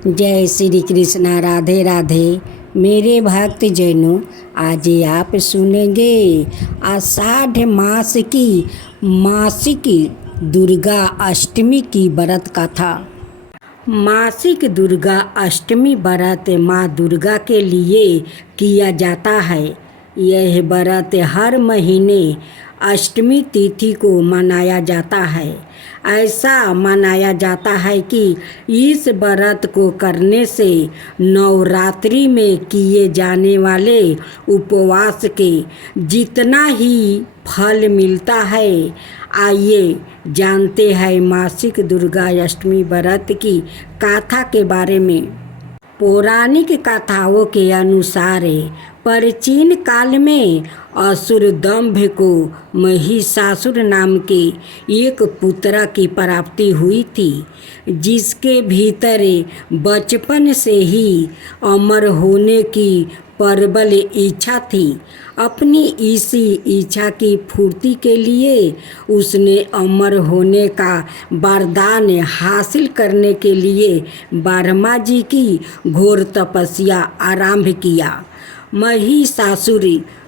जय श्री कृष्णा। राधे राधे मेरे भक्त जनों, आज आप सुनेंगे आषाढ़ मास की मासिक दुर्गा अष्टमी की व्रत कथा। मासिक दुर्गा अष्टमी व्रत माँ दुर्गा के लिए किया जाता है। यह व्रत हर महीने अष्टमी तिथि को मनाया जाता है। ऐसा मनाया जाता है कि इस व्रत को करने से नवरात्रि में किए जाने वाले उपवास के जितना ही फल मिलता है। आइए जानते हैं मासिक दुर्गा अष्टमी व्रत की कथा के बारे में। पौराणिक कथाओं के अनुसार प्राचीन काल में असुर दंभ को महिषासुर नाम के एक पुत्र की प्राप्ति हुई थी, जिसके भीतर बचपन से ही अमर होने की प्रबल इच्छा थी। अपनी इसी इच्छा की पूर्ति के लिए उसने अमर होने का वरदान हासिल करने के लिए ब्रह्मा जी की घोर तपस्या आरंभ किया। महिषासुर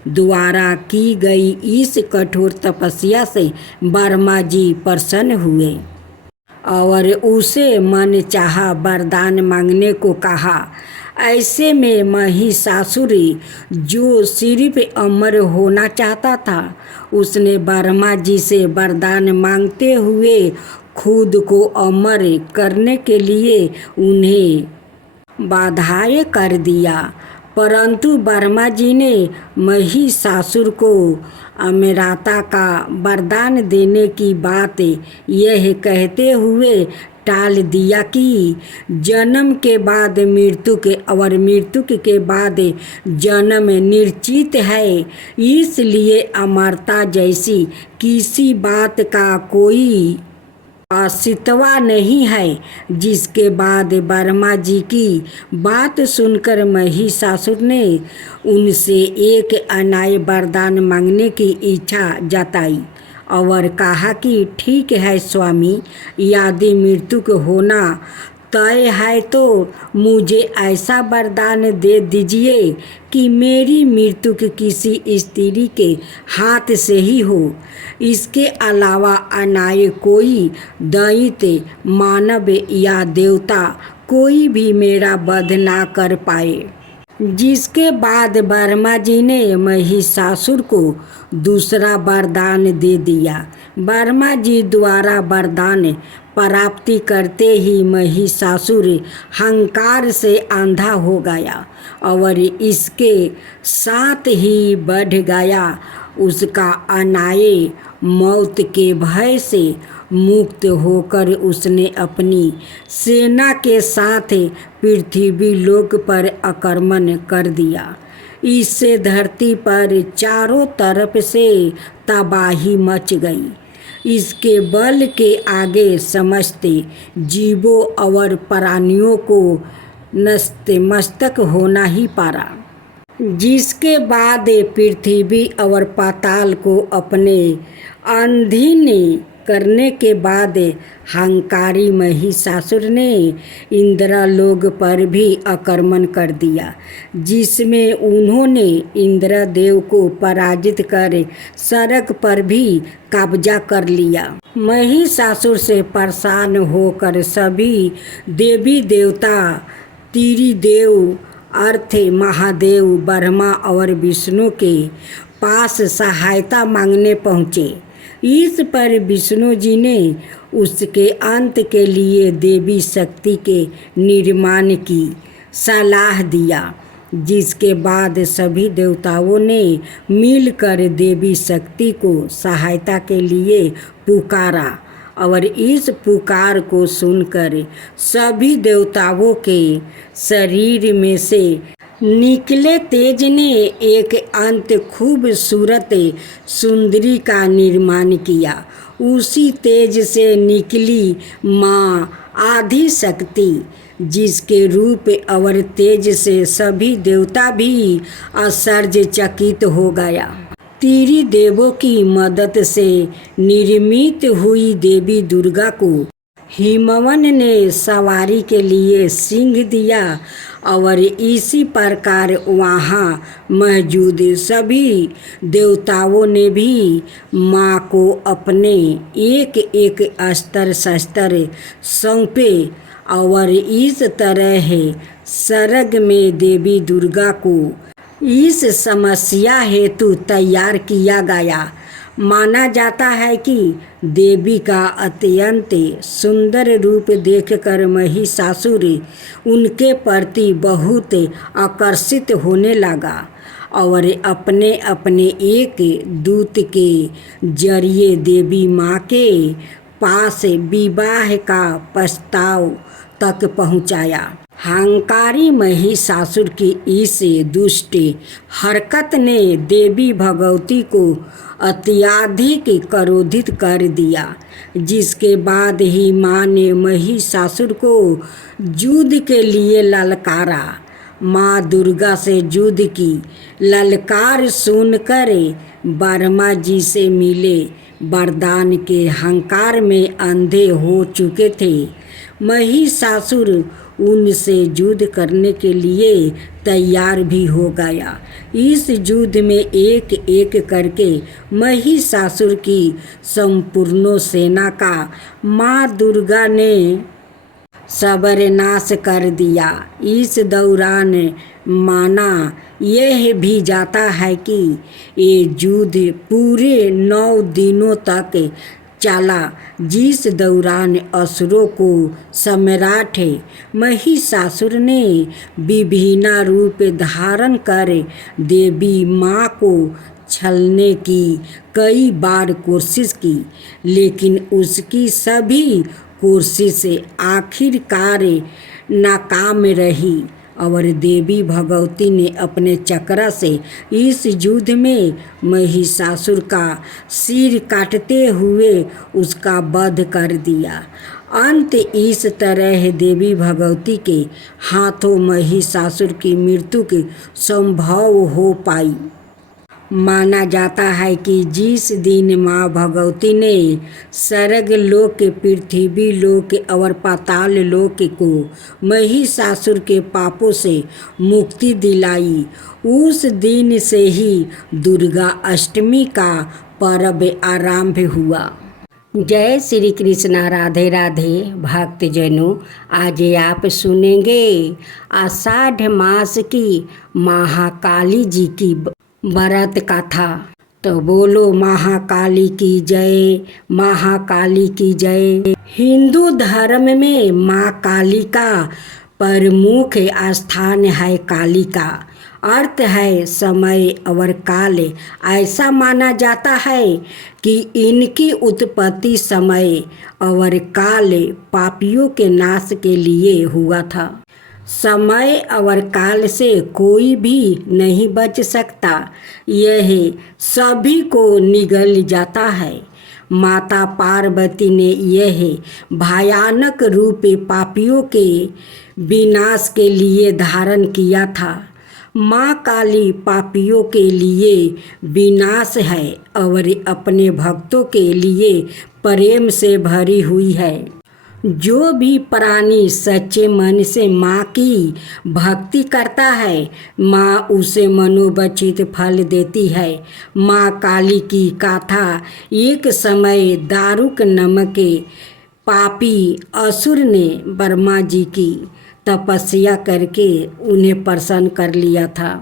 द्वारा की गई इस कठोर तपस्या से ब्रह्मा जी प्रसन्न हुए और उसे मन चाहा वरदान मांगने को कहा। ऐसे में महिषासुर, जो सिर्फ अमर होना चाहता था, उसने ब्रह्मा जी से वरदान मांगते हुए खुद को अमर करने के लिए उन्हें बाध्य कर दिया। परंतु ब्रह्मा जी ने महिषासुर को अमरता का वरदान देने की बात यह कहते हुए टाल दिया कि जन्म के बाद मृत्यु के और मृत्यु के बाद जन्म निश्चित है, इसलिए अमरता जैसी किसी बात का कोई अस्तित्व नहीं है। जिसके बाद ब्रह्मा जी की बात सुनकर महिषासुर ने उनसे एक अन्याय वरदान मांगने की इच्छा जताई और कहा कि ठीक है स्वामी, यदि मृत्यु को होना तय है तो मुझे ऐसा वरदान दे दीजिए कि मेरी मृत्यु की किसी स्त्री के हाथ से ही हो। इसके अलावा अन्याय कोई दैत्य, मानव या देवता कोई भी मेरा वध ना कर पाए। जिसके बाद ब्रह्मा जी ने महिषासुर को दूसरा वरदान दे दिया। ब्रह्मा जी द्वारा वरदान प्राप्ति करते ही महिषासुर अहंकार से अंधा हो गया और इसके साथ ही बढ़ गया उसका अन्याय। मौत के भय से मुक्त होकर उसने अपनी सेना के साथ पृथ्वी लोक पर आक्रमण कर दिया। इससे धरती पर चारों तरफ से तबाही मच गई। इसके बल के आगे समस्त जीवों और प्राणियों को नतमस्तक होना ही पड़ा। जिसके बाद पृथ्वी और पाताल को अपने अधीन करने के बाद अहंकारी महिषासुर ने इंद्रलोक पर भी आक्रमण कर दिया, जिसमें उन्होंने इंद्रदेव को पराजित कर स्वर्ग पर भी कब्जा कर लिया। महिषासुर से परेशान होकर सभी देवी देवता त्रिदेव अर्थ महादेव ब्रह्मा और विष्णु के पास सहायता मांगने पहुँचे। इस पर विष्णु जी ने उसके अंत के लिए देवी शक्ति के निर्माण की सलाह दिया। जिसके बाद सभी देवताओं ने मिलकर देवी शक्ति को सहायता के लिए पुकारा और इस पुकार को सुनकर सभी देवताओं के शरीर में से निकले तेज ने एक अंत खूबसूरत सुंदरी का निर्माण किया। उसी तेज से निकली माँ आदि शक्ति, जिसके रूप और तेज से सभी देवता भी आश्चर्यचकित हो गया। त्रिदेवों की मदद से निर्मित हुई देवी दुर्गा को हिमवन ने सवारी के लिए सिंह दिया और इसी प्रकार वहाँ मौजूद सभी देवताओं ने भी माँ को अपने एक एक अस्त्र शस्त्र सौंपे और इस तरह सर्ग में देवी दुर्गा को इस समस्या हेतु तैयार किया गया। माना जाता है कि देवी का अत्यंत सुंदर रूप देखकर महिषासुर उनके प्रति बहुत आकर्षित होने लगा और अपने अपने एक दूत के जरिए देवी माँ के पास विवाह का प्रस्ताव तक पहुँचाया। हंकारी महिषासुर की इस दुष्ट हरकत ने देवी भगवती को अत्यधिक क्रोधित कर दिया, जिसके बाद ही माँ ने महिषासुर को युद्ध के लिए ललकारा। माँ दुर्गा से युद्ध की ललकार सुनकर ब्रह्मा जी से मिले वरदान के हंकार में अंधे हो चुके थे। महिषासुर उनसे युद्ध करने के लिए तैयार भी हो गया। इस युद्ध में एक एक करके महिषासुर की संपूर्ण सेना का माँ दुर्गा ने सर्वनाश कर दिया। इस दौरान माना यह भी जाता है कि ये युद्ध पूरे 9 दिनों तक चला, जिस दौरान असुरों को सम्राट महिषासुर ने विभिन्न रूप धारण कर देवी माँ को छलने की कई बार कोशिश की, लेकिन उसकी सभी कोशिश आखिरकार नाकाम रही और देवी भगवती ने अपने चक्र से इस युद्ध में महिषासुर का सिर काटते हुए उसका वध कर दिया। अंत इस तरह देवी भगवती के हाथों महिषासुर की मृत्यु की संभव हो पाई। माना जाता है कि जिस दिन माँ भगवती ने स्वर्ग लोक, पृथ्वी लोक और पाताल लोक को महिषासुर के पापों से मुक्ति दिलाई, उस दिन से ही दुर्गा अष्टमी का पर्व आरंभ हुआ। जय श्री कृष्णा। राधे राधे भक्तजनों, आज आप सुनेंगे आषाढ़ मास की महाकाली जी की व्रत कथा। तो बोलो महाकाली की जय, महाकाली की जय। हिंदू धर्म में माँ काली का प्रमुख स्थान है। काली का अर्थ है समय और काल। ऐसा माना जाता है कि इनकी उत्पत्ति समय और काल पापियों के नाश के लिए हुआ था। समय और काल से कोई भी नहीं बच सकता, यह सभी को निगल जाता है। माता पार्वती ने यह भयानक रूप पापियों के विनाश के लिए धारण किया था। माँ काली पापियों के लिए विनाश है और अपने भक्तों के लिए प्रेम से भरी हुई है। जो भी प्राणी सच्चे मन से माँ की भक्ति करता है, माँ उसे मनोवांछित फल देती है। माँ काली की गाथा एक समय दारुक नामक पापी असुर ने ब्रह्मा जी की तपस्या करके उन्हें प्रसन्न कर लिया था।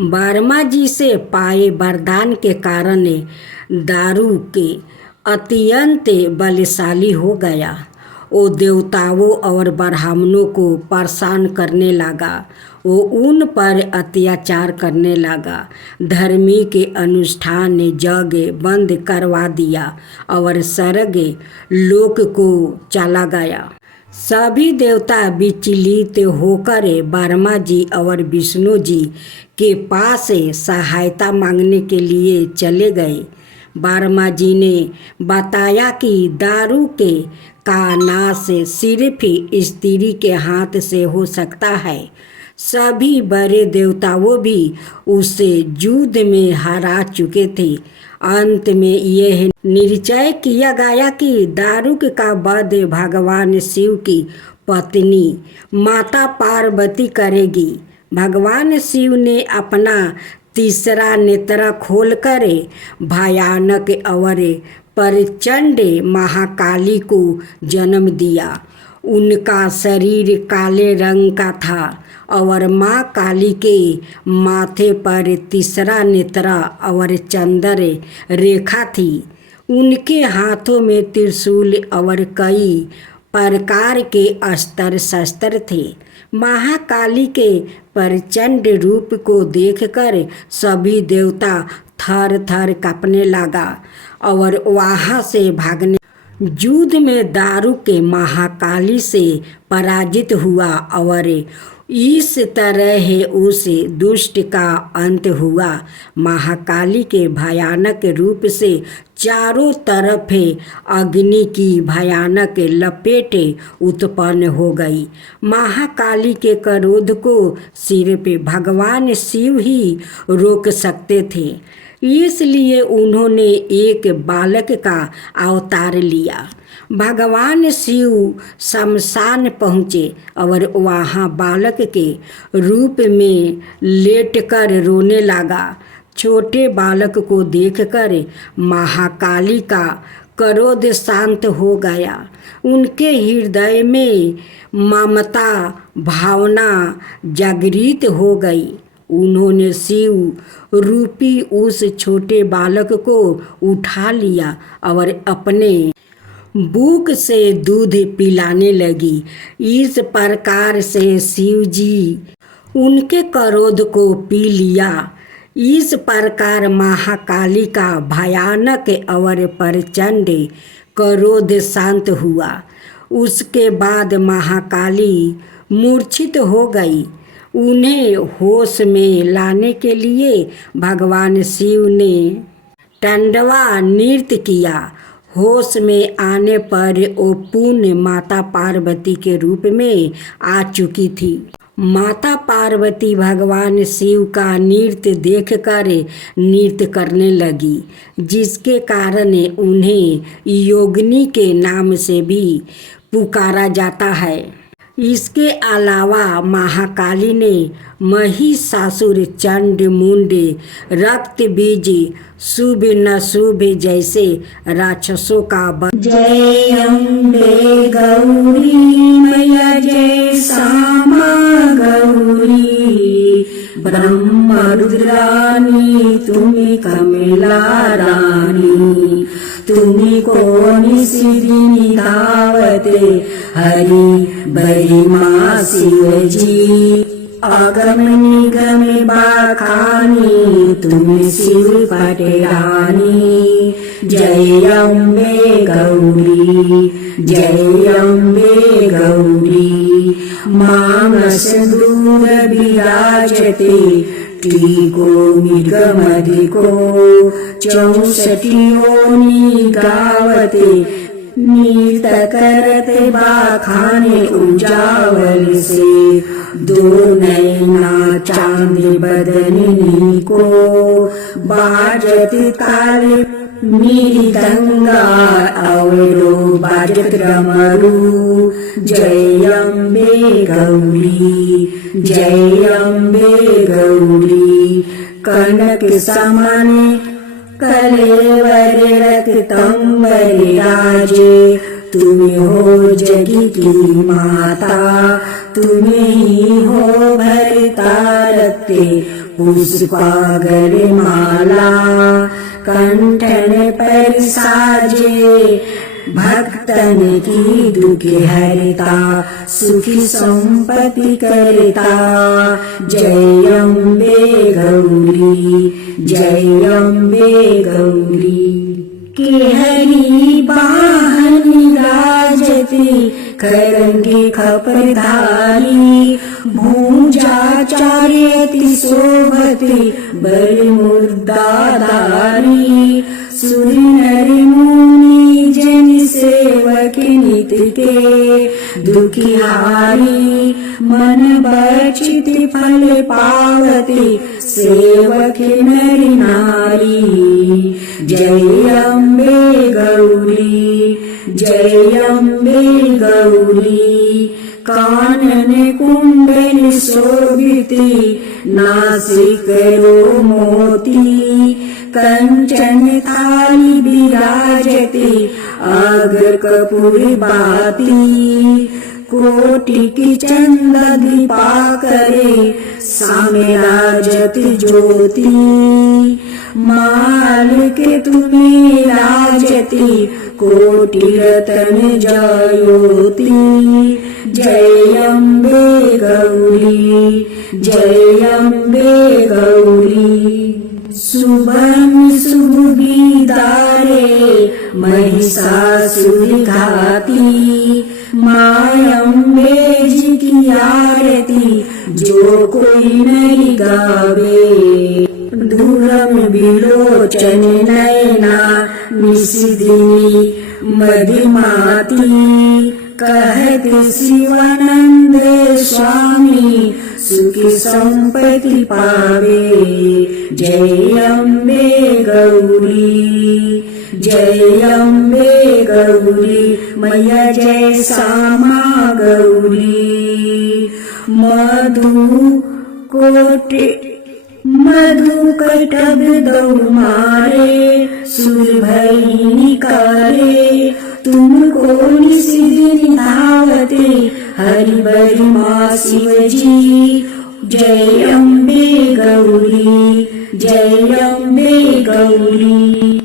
ब्रह्मा जी से पाए वरदान के कारण दारुक अत्यंत बलशाली हो गया। वो देवताओं और ब्राह्मणों को परेशान करने लगा। वो उन पर अत्याचार करने लगा। धर्मी के अनुष्ठान जग बंद करवा दिया और स्वर्ग लोक को चला गया। सभी देवता विचलित होकर ब्रह्मा जी और विष्णु जी के पास सहायता मांगने के लिए चले गए। ब्रह्मा जी ने बताया कि दारू के का नाश सिर्फ स्त्री के हाथ से हो सकता है। सभी बड़े देवताओं भी उसे युद्ध में हरा चुके थे अंत में यह निश्चय किया गया कि दारुक का वध भगवान शिव की पत्नी माता पार्वती करेगी। भगवान शिव ने अपना तीसरा नेत्र खोलकर भयानक और प्रचंड महाकाली को जन्म दिया। उनका शरीर काले रंग का था और माँ काली के माथे पर तीसरा नेत्र और चंद्र रेखा थी। उनके हाथों में त्रिशूल और कई प्रकार के अस्त्र शस्त्र थे। महाकाली के प्रचंड रूप को देखकर सभी देवता थर थर कांपने लगा और वहाँ से भागने। युद्ध में दारुक के महाकाली से पराजित हुआ और इस तरह उस दुष्ट का अंत हुआ। महाकाली के भयानक रूप से चारों तरफ अग्नि की भयानक लपेट उत्पन्न हो गई। महाकाली के क्रोध को सिर्फ भगवान शिव ही रोक सकते थे, इसलिए उन्होंने एक बालक का अवतार लिया। भगवान शिव शमशान पहुँचे और वहाँ बालक के रूप में लेटकर रोने लगा। छोटे बालक को देखकर महाकाली का क्रोध शांत हो गया। उनके हृदय में ममता भावना जागृत हो गई। उन्होंने शिव रूपी उस छोटे बालक को उठा लिया और अपने बुक से दूध पिलाने लगी। इस प्रकार से शिव जी उनके क्रोध को पी लिया। इस प्रकार महाकाली का भयानक और प्रचंड क्रोध शांत हुआ। उसके बाद महाकाली मूर्छित हो गई। उन्हें होश में लाने के लिए भगवान शिव ने तांडवा नृत्य किया। होश में आने पर वो पुण्य माता पार्वती के रूप में आ चुकी थी। माता पार्वती भगवान शिव का नृत्य देखकर नृत्य करने लगी, जिसके कारण उन्हें योगिनी के नाम से भी पुकारा जाता है। इसके अलावा महाकाली ने महिषासुर, चंड मुंड, रक्त बीज, शुभ नशुभ जैसे राक्षसों का वध। जय अम्बे गौरी मैया, जय श्यामा गौरी, ब्रह्म रुद्रानी तुम्हें कमला रानी, तुम्हें कौन सिद्धि धावते हरि बरी माँ शिव जी, आगम निगम बाखानी तुम्हें शिव पटरानी। जय अम्बे गौरी, जय अम्बे गौरी, मानस दूर विराजते टीको मृगमदिको, 64 योनि गावते नीत करते बाखाने उजावल से, दो नैना चांद बदनी को, बाजत ताले मृदंगा अवरो बाजत डमरू। जय अम्बे गौरी, जय अम्बे गौरी, कनक समान कलेवर रक्तंबर राजे, तुम हो जगी की माता, तुम्हें ही हो भरता रखते पुष्पागर माला, कंठन पर साजे भक्तन की दुख हरता, सुखी संपत्ति करता। जय अम्बे गौरी, जय अम्बे गौरी, के हरि वाहन राजती, करंगे खपरधारी, भूजा चार्यति शोभते बर मुर्दाधारी, सुर नर मुनि जन सेवक नित के, दुखिहारी मन बचित फल पावते, सेवक नर नारी। जय अम्बे गौरी, जय अम्बे गौरी। कानन कुंडल शोभिते, नासिकरो मोती। कंचन थाली विराजते, अग्र कपूर बाती। कोटि की चंदा दीपाकरे, सामे राजत ज्योति। माल के तुम्हें राजती, कोटि रतन ज्योति। जय अम्बे गौरी, जय अम्बे गौरी। शुभम शुभ गीतारे, महिषासुर घाती। माँ अम्बे जी की आरती, जो कोई नहीं गावे। दूरम विलोचन नयना, निशिदिनी मधुमाती। कहते शिवानंद स्वामी, सुखी संपत्ति पावे। जय अम्बे गौरी, जय अम्बे गौरी। मैया जय श्यामा गौरी। मधु कटब दौ मारे, सुर भई निकारे। तुमको निशिदिन धावते, हरि बरि माँ शिव जी। जय अम्बे गौरी, जय अम्बे गौरी।